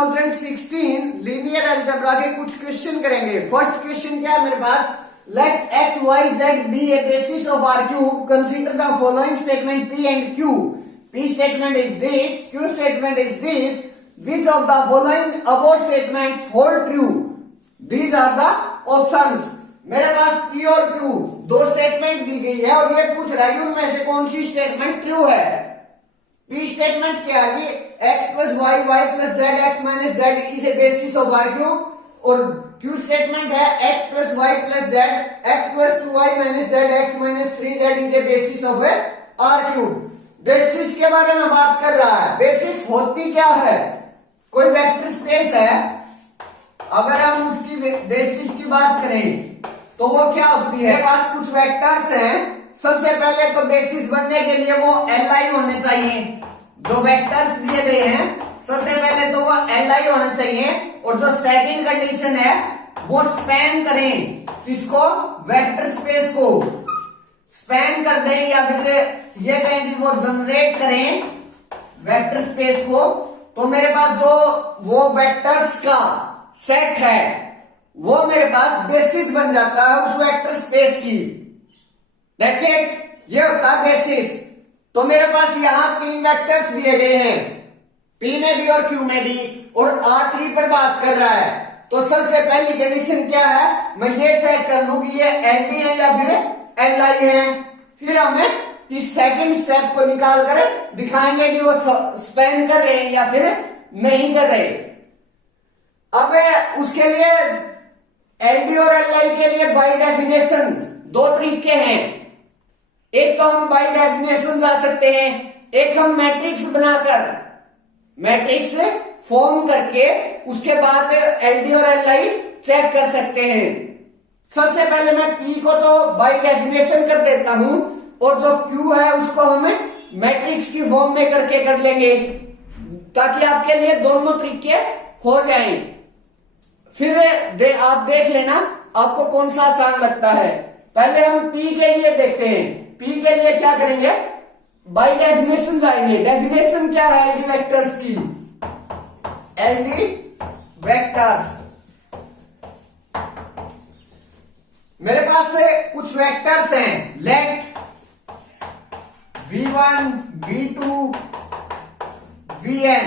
2016 linear algebra के कुछ question करेंगे। फर्स्ट क्वेश्चन क्या है मेरे पास, let X Y Z be a basis of R cube, consider the following statement P and Q. P statement is this, Q statement is this, which of the following above statements hold true, these are the options. मेरे पास P और Q दो statement दी गई है और ये पूछ रहा है कि उनमें से कौन सी स्टेटमेंट ट्रू है। पी स्टेटमेंट क्या है कि x plus y y plus z x minus z is a basis of R cube, और क्यू स्टेटमेंट है x plus y plus z x plus 2y minus z x minus 3z is a basis of a R cube. Basis के बारे में बात कर रहा है। Basis होती क्या है, कोई वेक्टर स्पेस है, अगर हम उसकी बेसिस की बात करें तो वो क्या होती है, पास कुछ वेक्टर्स हैं। सबसे पहले तो बेसिस बनने के लिए वो Li होने चाहिए, जो वेक्टर्स दिए गए हैं सबसे पहले तो वो Li होना चाहिए, और जो सेकंड कंडीशन है वो स्पैन करें किसको, वेक्टर स्पेस को स्पैन कर दें, या फिर ये कहें कि वो जनरेट करें वेक्टर स्पेस को। तो मेरे पास जो वो वेक्टर्स का सेट है वो मेरे पास बेसिस बन जाता है उस वेक्टर स्पेस की। दैट्स इट, ये होता है बेसिस। तो मेरे पास यहां तीन वेक्टर्स दिए गए हैं, P में भी और Q में भी, और R3 पर बात कर रहा है। तो सबसे पहली कंडीशन क्या है, मैं ये चेक कर लूं कि ये LD है या फिर Li है, फिर हमें इस सेकंड स्टेप को निकाल कर दिखाएंगे कि वो स्पैन कर रहे हैं या फिर नहीं कर रहे। अब उसके लिए LD और Li के लिए बाय डेफिनेशन दो तरीके हैं। एक तो हम बाय डेफिनेशन जा सकते हैं, एक हम मैट्रिक्स बनाकर मैट्रिक्स फॉर्म करके उसके बाद LD और Li चेक कर सकते हैं। सबसे पहले मैं P को तो बाय डेफिनेशन कर देता हूं, और जो Q है उसको हम मैट्रिक्स की फॉर्म में करके कर लेंगे, ताकि आपके लिए दोनों तरीके हो जाएं। फिर आप देख लेना आपको कौन सा आसान लगता है। पहले हम P के लिए देखते हैं। P के लिए क्या करेंगे, बाय डेफिनेशन जाएंगे। डेफिनेशन क्या है LD वेक्टर्स की, LD वेक्टर्स। मेरे पास से कुछ वेक्टर्स हैं, late v1 v2 vn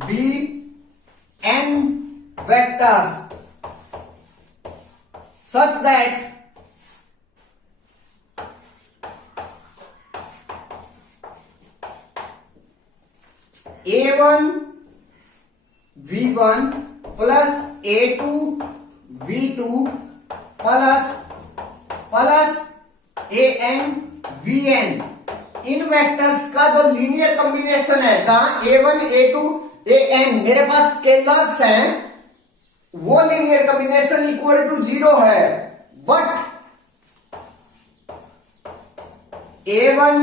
be n vectors such that a1 v1 plus a2 v2 plus an vn in vectors का जो लीनियर कॉम्बिनेशन है, जहां a1 a2 an मेरे पास स्केलर्स हैं, वो लीनियर कॉम्बिनेशन इक्वल टू 0 है। But a1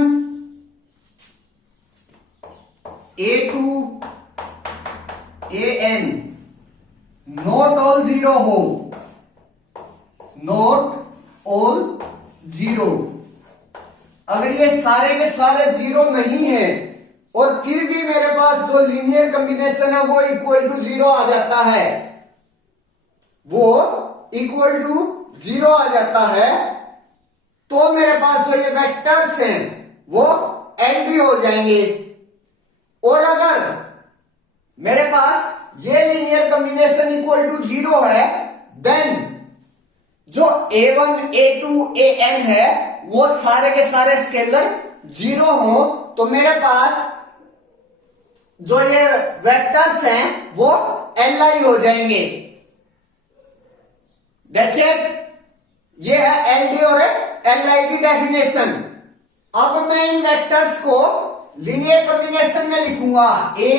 a2 an not all 0 हो, not all 0। अगर ये सारे के सारे 0 नहीं है और फिर भी मेरे पास जो लीनियर कॉम्बिनेशन है वो इक्वल टू 0 आ जाता है, वो इक्वल टू 0 आ जाता है, तो मेरे पास जो ये वेक्टर्स हैं वो LD हो जाएंगे। और अगर मेरे पास ये लीनियर कॉम्बिनेशन इक्वल टू 0 है, देन जो a1 a2 an है वो सारे के सारे स्केलर 0 हो, तो मेरे पास जो ये वेक्टर्स हैं वो Li हो जाएंगे। दैट्स इट, ये है LD और Li की डेफिनेशन। अब मैं इन वेक्टर्स को लीनियर कॉम्बिनेशन में लिखूंगा, a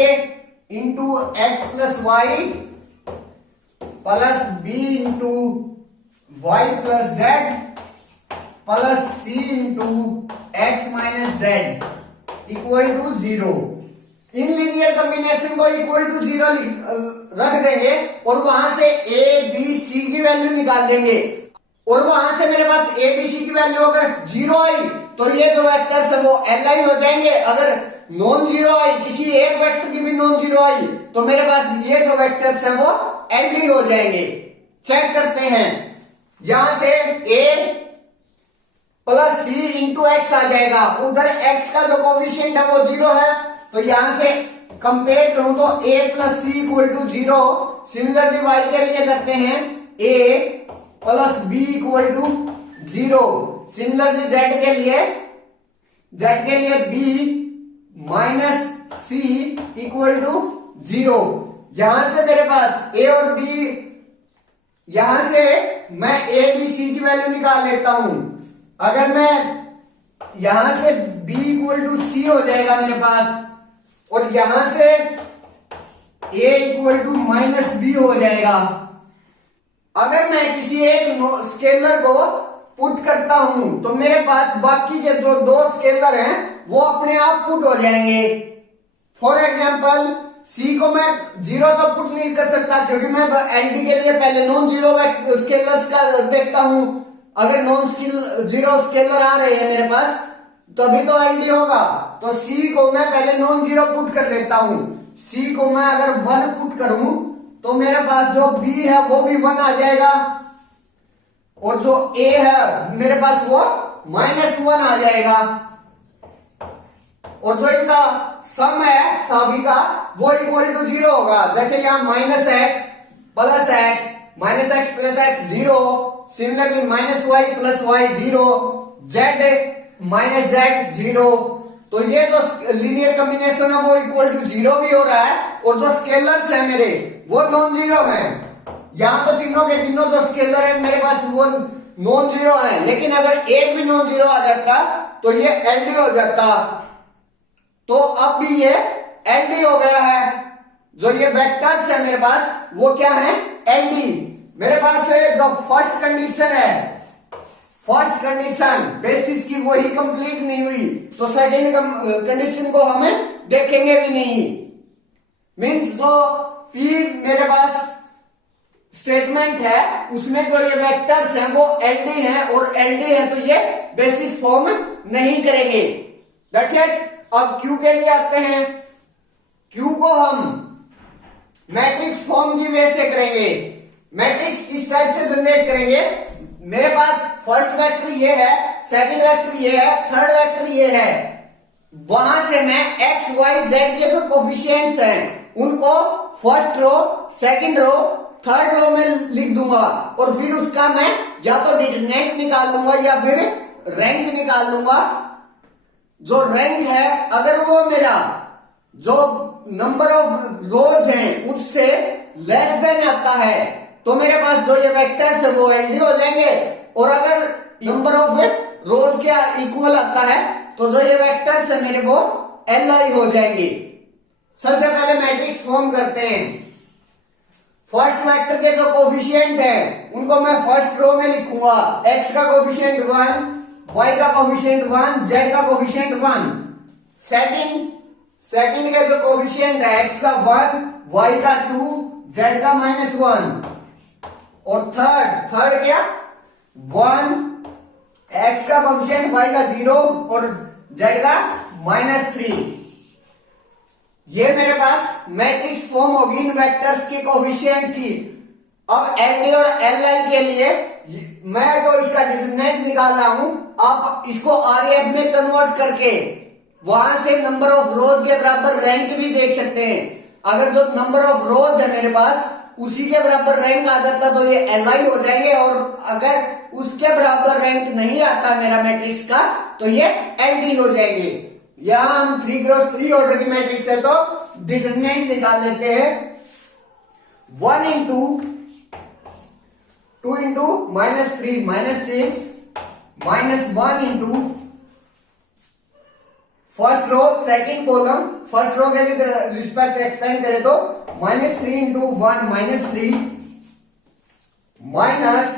into x plus y plus b into y plus z plus C into x minus z equal to 0। इन लीनियर कॉम्बिनेशन को इक्वल टू 0 रख देंगे और वहां से ए बी सी की वैल्यू निकाल देंगे, और वहां से मेरे पास ए बी सी की वैल्यू अगर 0 आई तो ये जो वेक्टर्स है वो Li हो जाएंगे। अगर नॉन जीरो आई, किसी एक वेक्टर की भी नॉन जीरो आई, तो मेरे पास ये जो वेक्टर्स हैं वो एंटी हो जाएंगे। चेक करते हैं, यहां से a plus C into X आ जाएगा, उधर x का जो कोफिशिएंट है वो जीरो है, तो यहां से कंपेयर करूं तो a plus c equal to zero. Similarly y के लिए करते हैं a plus b equal to zero. Similarly z के लिए b minus c equal to zero. यहां से मेरे पास a और b, यहां से मैं a b c की वैल्यू निकाल लेता हूं। अगर मैं यहां से b इक्वल टू सी हो जाएगा मेरे पास, और यहां से a equal to minus b हो जाएगा। अगर मैं किसी एक स्केलर को पुट करता हूं तो मेरे पास बाकी के जो दो स्केलर हैं वो अपने आप पुट हो जाएंगे। फॉर एग्जाम्पल c को मैं जीरो तो पुट नहीं कर सकता, क्योंकि मैं एंटी के लिए पहले नॉन जीरो स्केलर्स का देखता हूं। अगर नॉन जीरो स्केलर आ रहे हैं मेरे पास तभी तो एंटी होगा। तो c को मैं पहले नॉन जीरो पुट कर लेता हूं। c को मैं अगर 1 पुट करूं तो मेरे पास जो b है वो भी 1 आ जाएगा, और जो a है मेरे पास वो -1 आ जाएगा, और जो इनका सम है सभी का वो इक्वल टू जीरो होगा। जैसे यहाँ -x plus x plus x zero, similarly -y plus y zero, z minus z zero. तो ये जो लीनियर कॉम्बिनेशन है वो इक्वल टू जीरो भी हो रहा है, और जो स्केलर्स है मेरे वो नॉन जीरो है। यहाँ तो तीनों के तीनों जो स्केलर है मेरे पास वो नॉन जीरो है, लेकिन अगर एक भी नॉन जीरो आ जाता तो ये एलडी हो जाता। तो अब भी ये एलडी हो गया है। जो ये वेक्टर्स है मेरे पास वो क्या है, एलडी। मेरे पास जो फर्स्ट कंडीशन है, फर्स्ट कंडीशन बेसिस की वही कंप्लीट नहीं हुई, तो सेकेंड कंडीशन को हमें देखेंगे भी नहीं। मींस जो पी मेरे पास स्टेटमेंट है उसमें जो ये वेक्टर्स हैं वो एलडी हैं, और एलडी है तो ये बेसिस फॉर्म नहीं करेंगे। That's it. अब क्यू के लिए आते हैं। क्यू को हम मैट्रिक्स फॉर्म की वे से करेंगे। मैट्रिक्स किस टाइप से जनरेट करेंगे, मेरे पास फर्स्ट वेक्टर ये है, सेकंड वेक्टर ये है, थर्ड वेक्टर ये है। वहां से मैं x y z के जो कोफिशिएंट्स हैं उनको first row, second row, third row में लिख दूंगा, और फिर उसका मैं या तो डिटरमिनेंट निकाल लूंगा या फिर रैंक निकाल लूंगा। जो रैंक है अगर वो मेरा जो नंबर ऑफ रोज हैं उससे लेस देन आता है तो मेरे पास जो ये वेक्टर्स है वो एलडी हो जाएंगे, और अगर नंबर ऑफ रोज क्या इक्वल आता है तो जो ये वेक्टर्स है मेरे वो एलआई हो जाएंगे। सबसे पहले मैट्रिक्स फॉर्म करते हैं। फर्स्ट वेक्टर के जो कोफिशिएंट है उनको मैं फर्स्ट रो में लिखूंगा। x का कोफिशिएंट 1, y का कोफिशिएंट 1, z का कोफिशिएंट 1। सेकंड के जो कोफिशिएंट है x का 1, y का 2, z का -1, और थर्ड क्या 1, x का कोफिशिएंट y का 0 और z का -3। ये मेरे पास मैट्रिक्स फॉर्म होगी इन वेक्टर्स के कोफिशिएंट की। अब एलडी और एलआई के लिए मैं तो इसका डिटरमिनेंट निकाल रहा हूं, आप इसको आरएफ में कन्वर्ट करके वहां से नंबर ऑफ रोज के बराबर रैंक भी देख सकते हैं। अगर जो नंबर ऑफ रोज है मेरे पास उसी के बराबर रैंक आ जाता तो ये एलआई हो जाएंगे, और अगर उसके बराबर रैंक नहीं आता मेरा मैट्रिक्स का तो ये एलडी हो जाएंगे। यहां हम 3 क्रॉस 3 ऑर्डर की मैट्रिक्स है तो डिटरमिनेंट निकाल लेते हैं। 1 into 2 into -3 -6 -1 into first row second column, first row के रिस्पेक्ट एक्सपेंड करें तो -3 into 1 -3 minus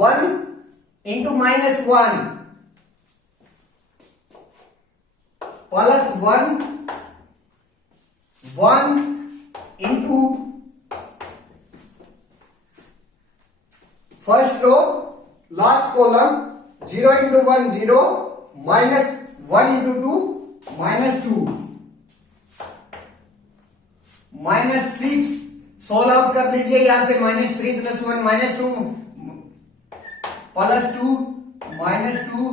1 into -1 plus 1 into first row last column 0 into 1 0 -1 into 2 -2 -6 solve out कर लीजिए यहां से, -3 + 1 -2 +2 -2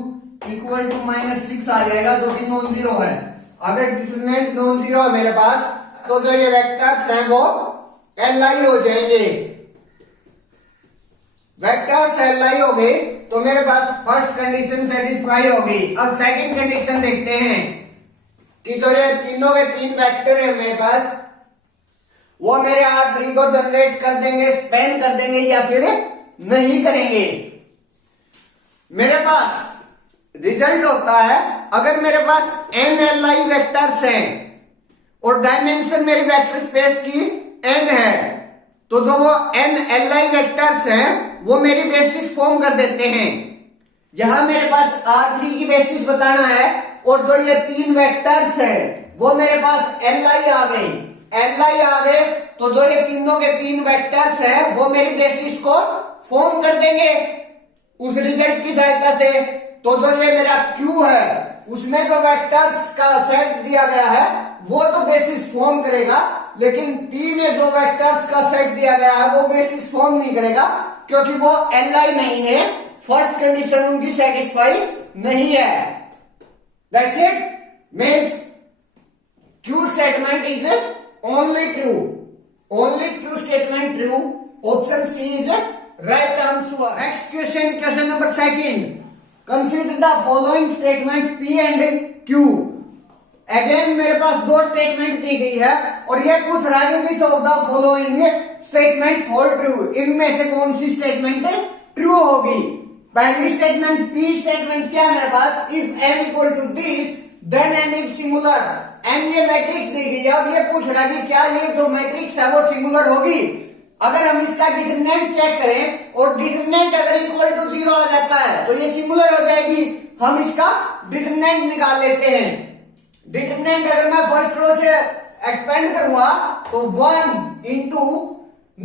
इक्वल टू -6 आ जाएगा, जो कि नॉन जीरो है। अगर डिटरमिनेंट नॉन जीरो है मेरे पास, तो जो ये वेक्टर्स हैं वो Li हो जाएंगे। वेक्टर्स Li हो गए तो मेरे पास फर्स्ट कंडीशन सेटिस्फाई हो गई। अब सेकंड कंडीशन देखते हैं कि जो ये तीनों के तीन वेक्टर है मेरे पास, वो मेरे R3 को जनरेट कर देंगे, स्पैन कर देंगे या फिर नहीं करेंगे। मेरे पास रिजल्ट होता है, अगर मेरे पास n Li वेक्टर्स हैं और डायमेंशन मेरी वेक्टर स्पेस की n है, तो जो वो n Li वेक्टर्स हैं वो मेरी बेसिस फॉर्म कर देते हैं। यहां मेरे पास R3 की बेसिस बताना है और जो ये तीन वेक्टर्स हैं वो मेरे पास Li आ गई। Li आ गए तो जो ये तीनों के तीन वेक्टर्स हैं वो मेरी बेसिस को फॉर्म कर देंगे उस रिजल्ट की सहायता से। तो जो ये मेरा Q है उसमें जो वेक्टर्स का सेट दिया गया है वो तो बेसिस फॉर्म करेगा, लेकिन P में जो वेक्टर्स का सेट दिया गया है वो बेसिस फॉर्म नहीं करेगा, क्योंकि वो Li नहीं है, फर्स्ट कंडीशन उनकी सेटिस्फाई नहीं है। That's it, means Q statement is only true, only Q statement true. Option c is right answer. Next question, question number second, consider the following statements P and Q। Again मेरे पास दो statement दी गई है और ये पूछ रहा है कि of the following statements for true, इनमें से कौन सी स्टेटमेंट ट्रू होगी। पहली स्टेटमेंट P स्टेटमेंट क्या है मेरे पास, if m equal to this then m is similar. m ये मैट्रिक्स दी गई है और ये पूछ रहा है कि क्या ये जो मैट्रिक्स है वो सिमिलर होगी। अगर हम इसका डिटरमिनेंट चेक करें और डिटरमिनेंट अगर इक्वल टू 0 आ जाता है तो ये सिमिलर हो जाएगी। हम इसका डिटरमिनेंट निकाल लेते हैं। डिटरमिनेंट अगर मैं फर्स्ट रो से एक्सपेंड करूंगा तो 1 into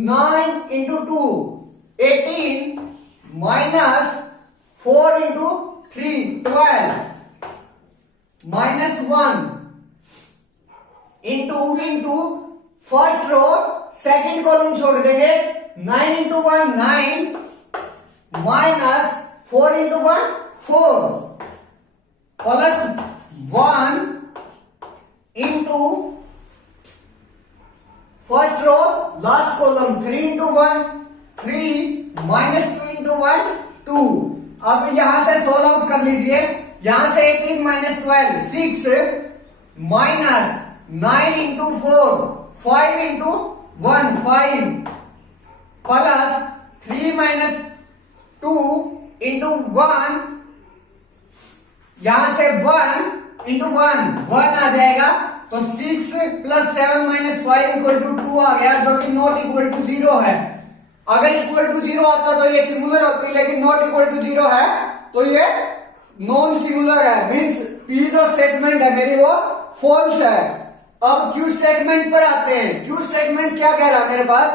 9 into 2 18 minus 4 into 3 12 minus 1 into first row second column छोड़ देंगे, 9 into 1 9 minus 4 into 1 4 plus 1 into first row last column 3 into 1 3 minus 2 into 1 2। अब यहां से सोल्व आउट कर लीजिए, यहां से 18 minus 12 6 minus 9 into 4 5 into 1 5 plus 3 minus 2 into 1, यहां से 1 इंटू 1 आ जाएगा, तो 6 प्लस 7 माइनस 5 इक्वल टू 2 आ गया, जो कि नॉट इक्वल टू 0 है। अगर इक्वल टू 0 आता तो ये सिमिलर होती, लेकिन नॉट इक्वल टू 0 है तो ये नॉन सिमिलर है, मींस P जो स्टेटमेंट है मेरी वो फॉल्स है। अब Q स्टेटमेंट पर आते हैं। Q स्टेटमेंट क्या कह रहा है मेरे पास,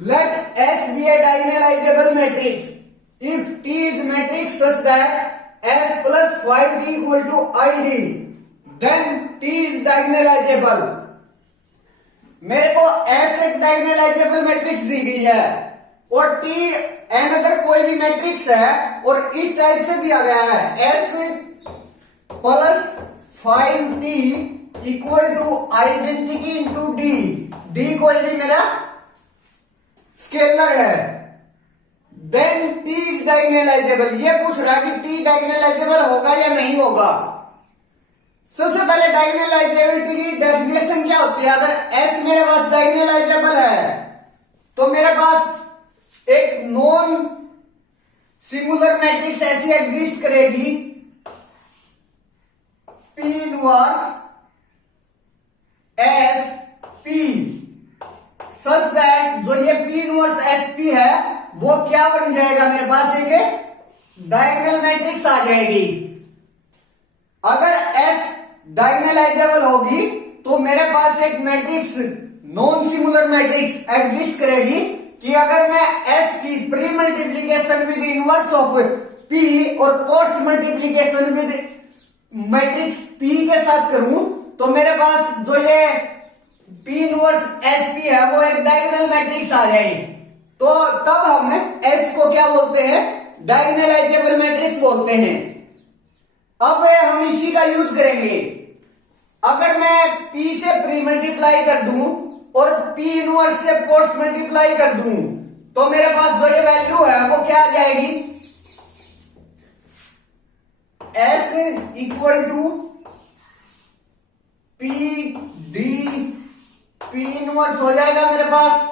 late S be a diagonalizable matrix if T is matrix such that S plus 5D equal to ID then T is diagonalizable। मेरे को S एक diagonalizable मैट्रिक्स दी गई है और T n अगर कोई भी मैट्रिक्स है और इस टाइप से दिया गया है S plus 5D equal to identity into d, d कोई भी मेरा स्केलर है, देन टी इज डायगोनलाइजेबल। ये पूछ रहा है कि टी डायगोनलाइजेबल होगा या नहीं होगा। सबसे पहले डायगोनलाइजेबिलिटी की डेफिनेशन क्या होती है, अगर एस मेरे पास डायगोनलाइजेबल है तो मेरे पास एक नॉन सिंगुलर मैट्रिक्स ऐसी एग्जिस्ट करेगी P inverse S P such that जो ये P इनवर्स एस पी है वो क्या बन जाएगा, मेरे पास एक डायगोनल मैट्रिक्स आ जाएगी। अगर S डायगोनलाइजेबल होगी तो मेरे पास एक matrix non singular matrix exist करेगी कि अगर मैं S की pre multiplication with inverse of P और post multiplication with matrix P के साथ करूं तो मेरे पास जो ये P इनवर्स SP है वो एक डायगोनल मैट्रिक्स आ जाएगी। तो तब हम S को क्या बोलते हैं, डायगोनलाइजेबल मैट्रिक्स बोलते हैं। अब हम इसी का यूज करेंगे। अगर मैं P से प्री मल्टीप्लाई कर दूं और P इनवर्स से पोस्ट मल्टीप्लाई कर दूं तो मेरे पास जो ये वैल्यू है वो क्या आ जाएगी, S equal to P D P inverse हो जाएगा मेरे पास।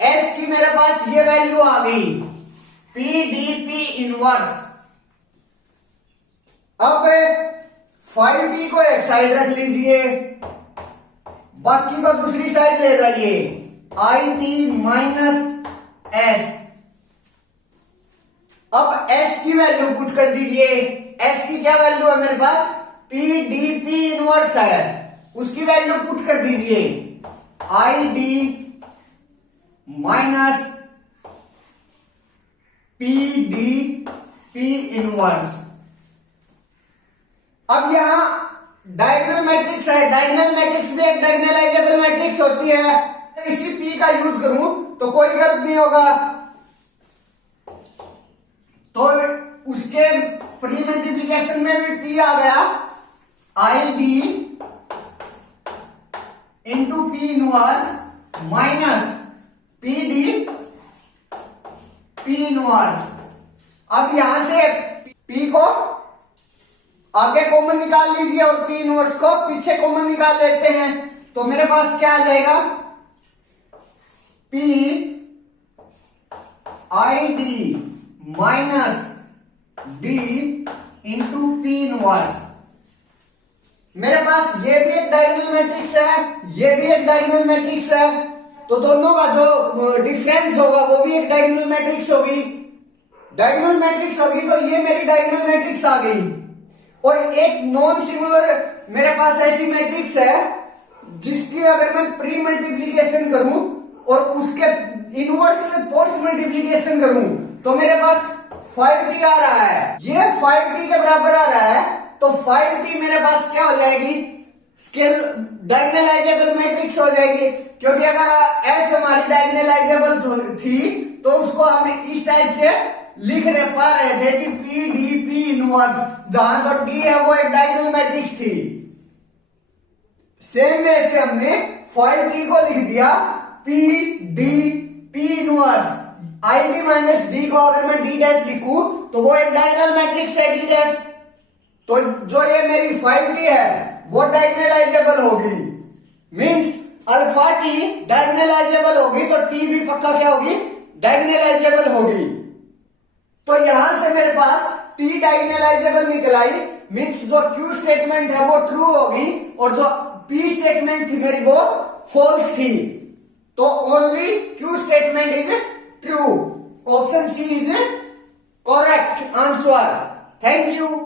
S की मेरे पास ये वैल्यू आ गई P D P इनवर्स। अब 5D को एक साइड रख लीजिए, बाकी को दूसरी साइड ले जाइए, IT माइनस S। अब S की वैल्यू पुट कर दीजिए। S की क्या वैल्यू है मेरे पास, P D P इनवर्स है, उसकी वैल्यू पुट कर दीजिए, ID minus P D P inverse. अब यहां डायगोनल मैट्रिक्स है, डायगोनल मैट्रिक्स भी एक डायगोनलाइजेबल मैट्रिक्स होती है। इसी P का यूज करूं तो कोई गलत नहीं होगा। तो उसके प्री मल्टीप्लिकेशन में भी P आ गया, ID into P inverse minus PD P inverse. अब यहां से P को आगे कॉमन निकाल लीजिए और P इनवर्स को पीछे कॉमन निकाल लेते हैं तो मेरे पास क्या आ जाएगा, P ID minus D into P inverse. मेरे पास ये भी एक डायगोनल मैट्रिक्स है, ये भी एक डायगोनल मैट्रिक्स है, तो दोनों का जो डिफरेंस होगा वो भी एक डायगोनल मैट्रिक्स होगी। डायगोनल मैट्रिक्स होगी तो ये मेरी डायगोनल मैट्रिक्स आ गई। और एक नॉन सिंगुलर मेरे पास ऐसी मैट्रिक्स है जिसकी अगर मैं प्री मल्टीप्लिकेशन करूं और उसके इनवर्स से पोस्ट मल्टीप्लिकेशन करूं तो मेरे पास 5D आ रहा है, ये 5D के बराबर आ रहा है। तो 5D मेरे पास क्या हो जाएगी, स्केल डायगोनलाइजेबल मैट्रिक्स हो जाएगी, क्योंकि अगर S हमारी डायगोनलाइजेबल थी तो उसको हम इस टाइप से लिख पा रहे थे कि P D P इनवर्स, जहां जो D है वो एक डायगोनल मैट्रिक्स थी। सेम वे से हमने 5D को लिख दिया P D P inverse. ID minus D को अगर मैं D डैश लिखूं तो वो एक डायगोनल मैट्रिक्स है D डैश। तो जो ये मेरी 5D है वो डायगोनलाइजेबल होगी, मींस अल्फा T डायगोनलाइजेबल होगी तो T भी पक्का क्या होगी, डायगोनलाइजेबल होगी। तो यहां से मेरे पास T डायगोनलाइजेबल निकल आई, मींस जो Q स्टेटमेंट है वो ट्रू होगी और जो P स्टेटमेंट थी मेरी वो फॉल्स थी। तो only Q statement is true. Option c is correct answer. Thank you.